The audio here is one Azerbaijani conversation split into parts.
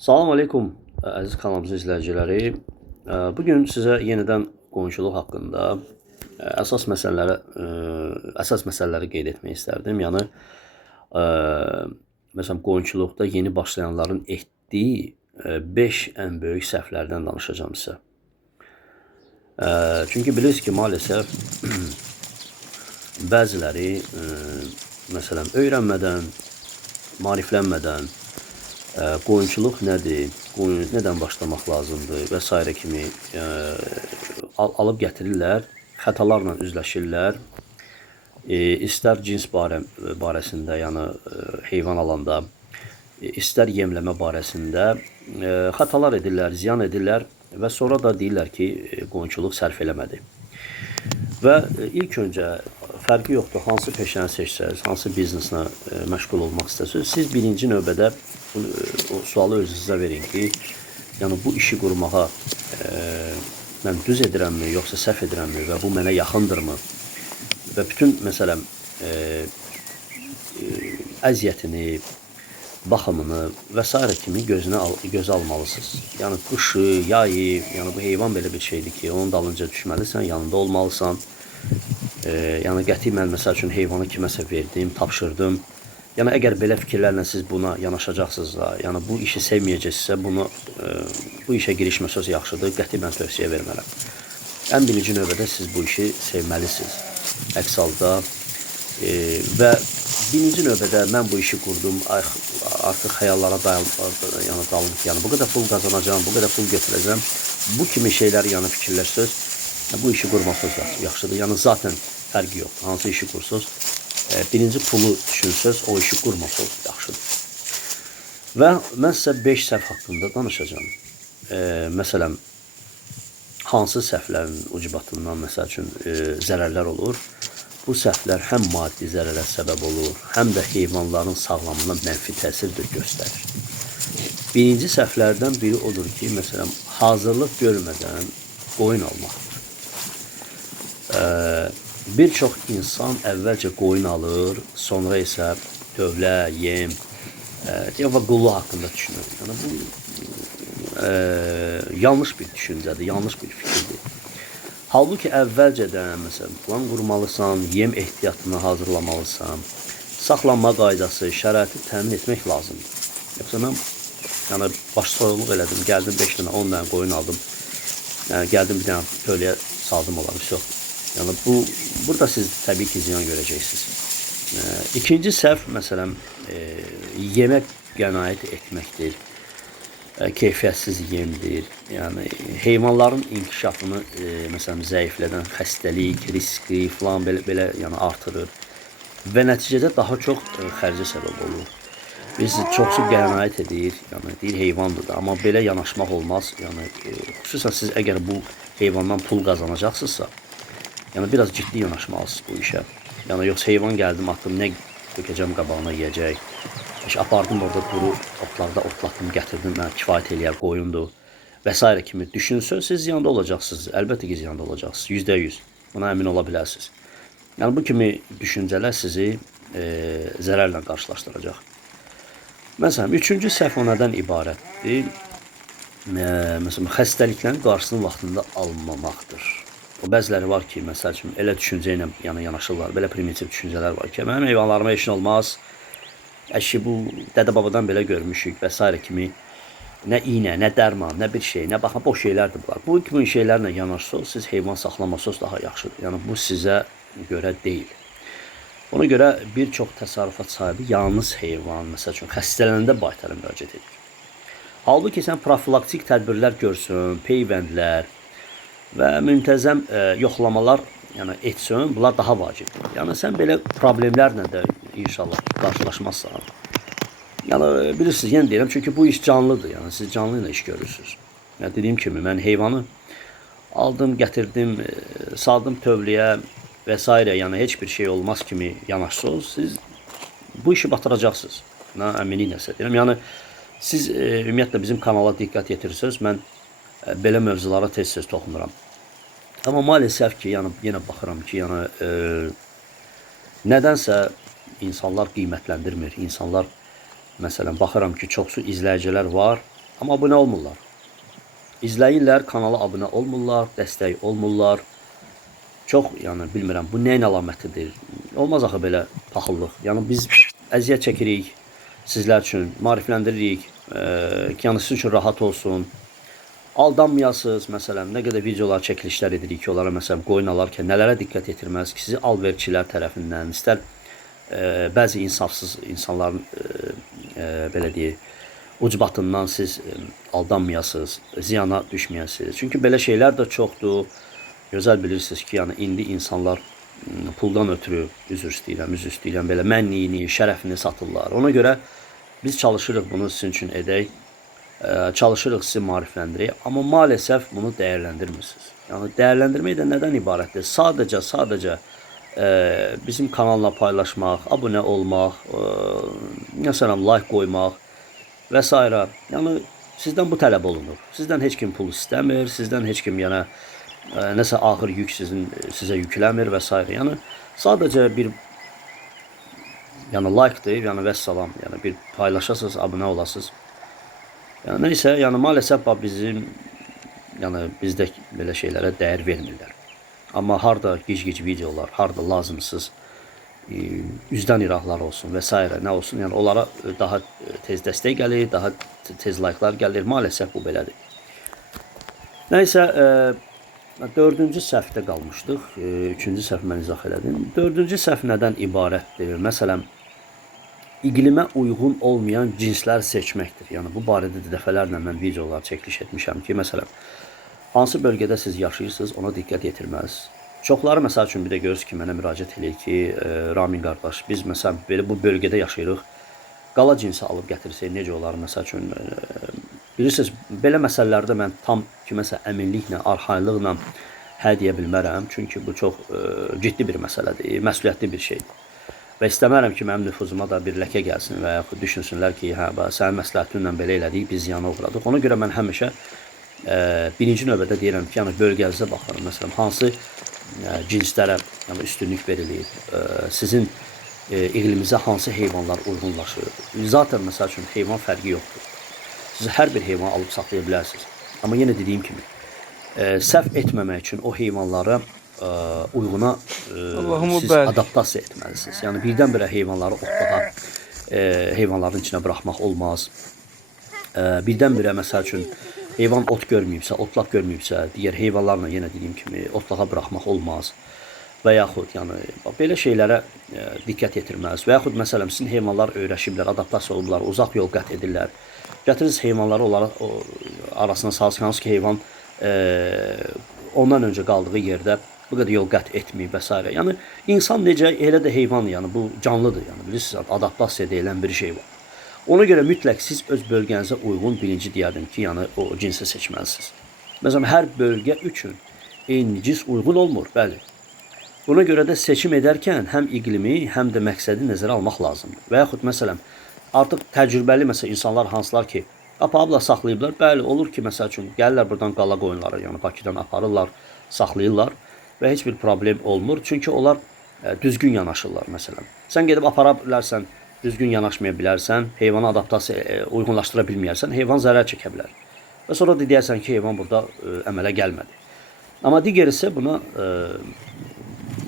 Salam aleykum, əziz kanalımızın izləyiciləri. Bugün sizə yenidən qoyunçuluq haqqında əsas məsələləri qeyd etmək istərdim. Yəni, məsələn, qoyunçuluqda yeni başlayanların etdiyi 5 ən böyük səhvlərdən danışacağım sizə. Çünki bilirsiniz ki, maalesef bəziləri, məsələn, öyrənmədən, maariflənmədən, qoyunçuluq nədir, nədən başlamaq lazımdır və s. kimi alıb gətirirlər, xətalarla üzləşirlər. İstər cins barəsində, yəni heyvan alanda, istər yemləmə barəsində xətalar edirlər, ziyan edirlər və sonra da deyirlər ki, qoyunçuluq sərf eləmədi. Və ilk öncə fərqi yoxdur, hansı peşəni seçsəniz, hansı bizneslə məşğul olmaq istəsəniz, siz birinci növbədə o sualı özünüzə verin ki, yəni bu işi qurmağa mən düz edirəmmi, yoxsa səhv edirəmmi və bu mənə yaxındırmı? Və bütün, məsələn, əziyyətini, baxımını və s. kimi gözə almalısınız. Yəni qışı, yayı, yəni bu heyvan belə bir şeydir ki, onun dalınca düşməlisən, yanında olmalısan. Yəni qəti mən məsəl üçün heyvanı kiməsə verdim, tapşırdım. Yəni əgər belə fikirlərlə siz buna yanaşacaqsınızsa, yəni bu işi sevməyəcəksinizsə, bu işə girişməsəz yaxşıdır, qəti mən tövsiyə vermərəm. Ən birinci növbədə siz bu işi sevməlisiniz. Əks halda və birinci növbədə mən bu işi qurdum, artıq xəyallara dalınıb, yəni bu qədər pul qazanacağım, bu qədər pul götürəcəm, bu kimi şeylər yəni fikirləşsəz, bu işi qurmasınız yaxşıdır. Yəni zaten fərqi yoxdur, hansı işi qursunuz, birinci pulu düşünsəz, o işi qurmasınız yaxşıdır. Və mən sizə 5 səhv haqqında danışacağım. Məsələn, hansı səhvlərin ucbatından məsəl üçün zərərlər olur? Bu səhvlər həm maddi zərərə səbəb olur, həm də heyvanların sağlamlığına mənfi təsir göstərir. Birinci səhvlərdən biri odur ki, məsələn, hazırlıq görmədən qoyun almaqdır. Bir çox insan əvvəlcə qoyun alır, sonra isə tövlə, yem və qulluq haqqında düşünür. Yəni, bu yanlış bir düşüncədir, yanlış bir fikirdir. Halbuki əvvəlcədən, məsələn, plan qurmalısan, yem ehtiyatını hazırlamalısan, saxlanma qaydası, şəraiti təmin etmək lazımdır. Yoxsa mən baş soyuluq elədim, gəldim 5 dənə, 10 dənə qoyun aldım, gəldim bir dənə tövləyə saldım olarım, yox. Yəni, burada siz təbii ki, ziyan görəcəksiniz. İkinci səhv, məsələn, yemək qənaət etməkdir. Keyfiyyətsiz yemdir. Yəni heyvanların inkişafını məsələn zəiflədən xəstəlik, riski falan belə yəni artırır və nəticədə daha çox xərcə səbəb olur. Biz çoxsu qənaət edir, yəni deyir heyvandır da, amma belə yanaşmaq olmaz. Yəni xüsusən siz əgər bu heyvandan pul qazanacaqsınızsa, yəni biraz ciddi yanaşmalısınız bu işə. Yəni yoxsa heyvan gəldim, atdım, nə dökəcəm qabağına yeyəcək. Apardım orada quru otlarda otlatdım, gətirdim, mənə kifayət eləyər, qoyundur və s. kimi düşünsəz, siz ziyanda olacaqsınız. Əlbəttə ki, ziyanda olacaqsınız, %100. Buna əmin ola bilərsiniz. Yəni bu kimi düşüncələr sizi zərərlə qarşılaşdıracaq. Məsələn, üçüncü səhv o nədən ibarətdir? Məsələn, xəstəliklərin qarşısını vaxtında almamaqdır. Bəziləri var ki, məsəl üçün, elə düşüncə ilə yanaşırlar, belə primitiv düşüncələr var ki, mənim heyvanlarıma heç nə olmaz, bu dədə-babadan belə görmüşük və s. kimi nə iynə, nə dərman, nə bir şey, nə baxma, boş şeylərdir bunlar. Bu kimi şeylərlə yanaşsınız, siz heyvan saxlamasınız daha yaxşıdır. Yəni bu sizə görə deyil. Ona görə bir çox təsərrüfat sahibi yalnız heyvan, məsəl üçün, xəstələnəndə baytara müraciət edir. Halbuki sən profilaktik tədbirlər görsün, peyvəndlər və müntəzəm yoxlamalar etsin, bunlar daha vacibdir. Yəni sən belə problemlərlə də inşallah qarşılaşmazsan. Yəni bilirsiniz, yenə deyirəm, çünki bu iş canlıdır. Yəni siz canlı ilə iş görürsünüz. Yəni dediyim kimi mən heyvanı aldım, gətirdim, saldım tövləyə və s. Yəni heç bir şey olmaz kimi yanaşsınız, siz bu işi batıracaqsınız. Əminliklə sizə deyirəm. Yəni siz ümumiyyətlə bizim kanala diqqət yetirirsiniz, mən belə mövzulara tez-tez toxunuram. Amma maalesef ki, yəni yenə baxıram ki, yəni nədənsə insanlar qiymətləndirmir. İnsanlar, məsələn, baxıram ki, çoxsu izləyicilər var, Amma abunə olmurlar. İzləyirlər, kanala abunə olmurlar, dəstək olmurlar. Çox, yəni bilmirəm, bu nəyin əlamətidir? Olmaz axı belə paxıllıq. Yəni biz əziyyət çəkirik sizlər üçün, maarifləndiririk, yəni sizin üçün rahat olsun. Aldanmayasınız, məsələn, nə qədər videolar, çəkilişlər edirik ki, onlara məsələn qoyun alarkən nələrə diqqət yetirməz ki, sizi alverçilər tərəfindən, istər bəzi insafsız insanların belə deyək, ucbatından siz aldanmayasınız, ziyana düşməyəsiniz. Çünki belə şeylər də çoxdur. Gözəl bilirsiniz ki, yəni indi insanlar puldan ötürü üzr istəyirəm, belə mənliyini, şərəfini satırlar. Ona görə biz çalışırıq bunu sizin üçün edək, çalışırıq sizi maarifləndirək, amma maalesef bunu dəyərləndirmirsiniz. Yəni dəyərləndirmək də nədən ibarətdir? Sadəcə bizim kanalla paylaşmaq, abunə olmaq, məsələn like qoymaq və s. Yəni sizdən bu tələb olunur. Sizdən heç kim pul istəmir, sizdən heç kim yəni nəsə ağır yük sizə yükləmir və s. Yəni sadəcə bir like-dır, yəni vəssalam, yəni bir paylaşasınız, abunə olasınız. Yəni neysə, yəni maalesef bizim bizdə belə şeylərə dəyər vermirlər. Amma harda gic-gic videolar, harda lazımsız üzdən iraqlar olsun və s. nə olsun, yəni onlara daha tez dəstək gəlir, daha tez like'lar gəlir. Maalesef bu belədir. Nəysə, 4-cü səhvdə qalmışdıq. 3-cü səhv mən izah elədim. 4-cü səhv nədən ibarətdir? Məsələn, iqlimə uyğun olmayan cinslər seçməkdir. Yəni bu barədə də dəfələrlə mən videolar çəkiliş etmişəm ki, məsələn, hansı bölgədə siz yaşayırsınız, ona diqqət yetirməz. Çoxları məsəl üçün bir də görürsünüz ki, mənə müraciət eləyir ki, Ramin qardaş, biz məsələn belə bu bölgədə yaşayırıq, qala cinsi alıb gətirsək necə olar? Məsəl üçün bilirsiniz, belə məsələlərdə mən tam kiməsə əminliklə, arxayınlıqla hə deyə bilmərəm. Çünki bu çox ciddi bir məsələdir, məsuliyyətli bir şeydir. Və istəmərəm ki, mənim nüfuzuma da bir ləkə gəlsin və yaxud düşünsünlər ki, hə, sənin məsləhətinlə belə elədik, biz ziyana uğradıq. Ona görə mən həmişə birinci növbədə deyirəm ki, yəni bölgənizə baxın. Məsələn, hansı cinslərə üstünlük verilir, sizin iqlimizə hansı heyvanlar uyğunlaşır. Zaten məsəl üçün heyvan fərqi yoxdur. Siz hər bir heyvanı alıb saxlaya bilərsiniz. Amma yenə dediyim kimi, səhv etməmək üçün o heyvanlara uyğuna siz adaptasiya etməlisiniz. Yəni birdən-birə heyvanları otlağa, heyvanların içinə buraxmaq olmaz. Birdən-birə məsəl üçün heyvan ot görməyibsə, otlaq görməyibsə, digər heyvanlarla yenə dediyim kimi otlağa buraxmaq olmaz. Və yaxud yəni belə şeylərə diqqət yetirməz. Və yaxud məsələn sizin heyvanlar öyrəşiblər, adaptasiya olublar, uzaq yol qət edirlər. Gətirirsiniz heyvanları onlara arasına salsın, hansı ki heyvan ondan öncə qaldığı yerdə bu qədər yol qət etməyib və s. Yəni insan necə, elə də heyvan, yəni bu canlıdır. Yəni bilirsiniz, adaptasiya deyilən bir şey var. Ona görə mütləq siz öz bölgənizə uyğun birinci deyərdim ki, yəni o cinsi seçməlisiniz. Məsələn, hər bölgə üçün eyni cins uyğun olmur, bəli. Buna görə də seçim edərkən həm iqlimi, həm də məqsədi nəzərə almaq lazımdır. Və yaxud məsələn, artıq təcrübəli məsələn insanlar hansılar ki, aparıblar, saxlayıblar. Bəli, olur ki, məsəl üçün gəlirlər buradan qala qoyunları, yəni Bakıdan aparırlar, saxlayırlar və heç bir problem olmur. Çünki onlar düzgün yanaşırlar məsələn. Sən gedib apara bilərsən, düzgün yanaşmaya bilərsən, heyvana adaptasiya uyğunlaşdıra bilməyərsən, heyvan zərər çəkə bilər. Və sonra da deyərsən ki, heyvan burada əmələ gəlmədi. Amma digər isə buna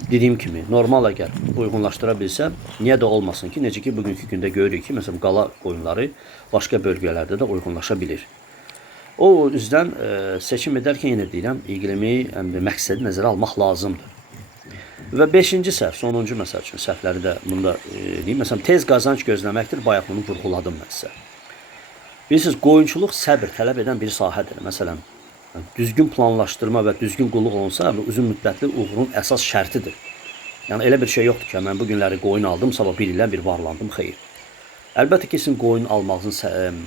dediyim kimi, normal əgər uyğunlaşdıra bilsə, niyə də olmasın ki, necə ki, bugünkü gündə görürük ki, məsələn, qala qoyunları başqa bölgələrdə də uyğunlaşa bilir. O üzdən seçim edərkən yenə deyirəm, iqlimi, məqsədi nəzərə almaq lazımdır. Və 5-ci səhv, sonuncu məsəl üçün səhvləri də bunda deyim. Məsələn, tez qazanc gözləməkdir, bayaq bunu vurğuladım mən sizə. Bilirsiniz, qoyunçuluq səbir tələb edən bir sahədir. Məsələn, düzgün planlaşdırma və düzgün qulluq olunsa, uzun müddətli uğurun əsas şərtidir. Yəni, elə bir şey yoxdur ki, mən bu günləri qoyun aldım, sabah bir ilə bir varlandım, xeyr. Əlbəttə ki, sizin qoyun almağınızın,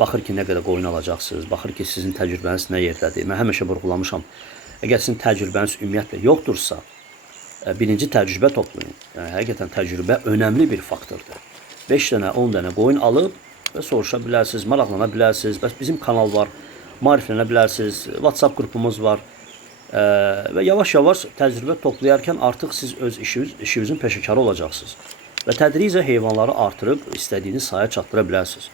baxır ki, nə qədər qoyun alacaqsınız, baxır ki, sizin təcrübəniz nə yerdədir. Mən həmişə vurğulamışam, əgər sizin təcrübəniz ümumiyyətlə yoxdursa, birinci təcrübə toplayın. Yəni, həqiqətən təcrübə önəmli bir faktordur. 5 dənə, 10 dənə qoyun alıb və soruşa bilərsiniz, maraqlana bilərsiniz. Bəs bizim kanal var, maariflənə bilərsiniz, WhatsApp qrupumuz var və yavaş-yavaş təcrübə toplayarkən artıq siz öz işinizin peşəkarı olacaqsınız və tədricə heyvanları artırıb istədiyiniz sayaya çatdıra bilərsiniz.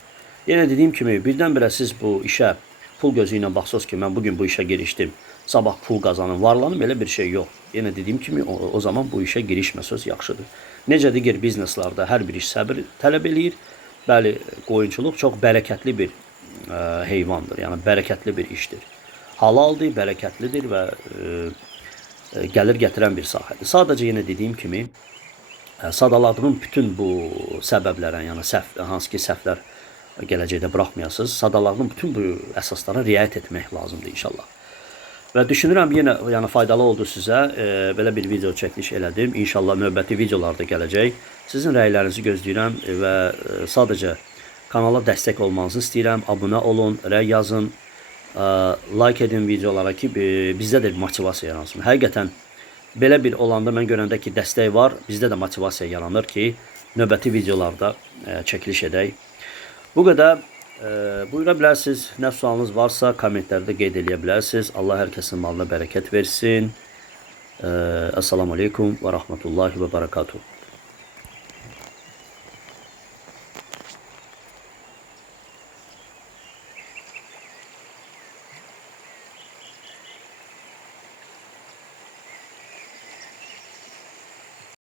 Yenə dediyim kimi, birdən-birə siz bu işə pul gözü ilə baxsınız ki, mən bugün bu işə girişdim, sabah pul qazanım, varlanım, belə bir şey yox. Yenə dediyim kimi, o zaman bu işə girişməsəz yaxşıdır. Necə digər bizneslarda hər bir iş səbir tələb eləyir. Bəli, qoyunçuluq çox bərəkətli bir heyvandır, yəni bərəkətli bir işdir. Halaldır, bərəkətlidir və gəlir gətirən bir sahədir. Sadəcə yenə dediyim kimi, sadaladığım bütün bu səbəblərə, yəni hansı ki səhvlər gələcəkdə buraxmayasınız, sadaladığım bütün bu əsaslara riayət etmək lazımdır inşallah. Və düşünürəm yenə yəni faydalı oldu sizə. Belə bir video çəkiliş elədim. İnşallah növbəti videolarda gələcək. Sizin rəylərinizi gözləyirəm və sadəcə kanala dəstək olmanızı istəyirəm. Abunə olun, rəy yazın, like edin videolara ki, bizdə də bir motivasiya yaransın. Həqiqətən belə bir olanda mən görəndə ki, dəstək var, bizdə də motivasiya yaranır ki, növbəti videolarda çəkiliş edək. Bu qədər. Buyura bilərsiniz. Nə sualınız varsa kommentlərdə qeyd edə bilərsiniz. Allah hər kəsin malına bərəkət versin. Esselamu Aleyküm və Rahmetullahi və Barakatuhu.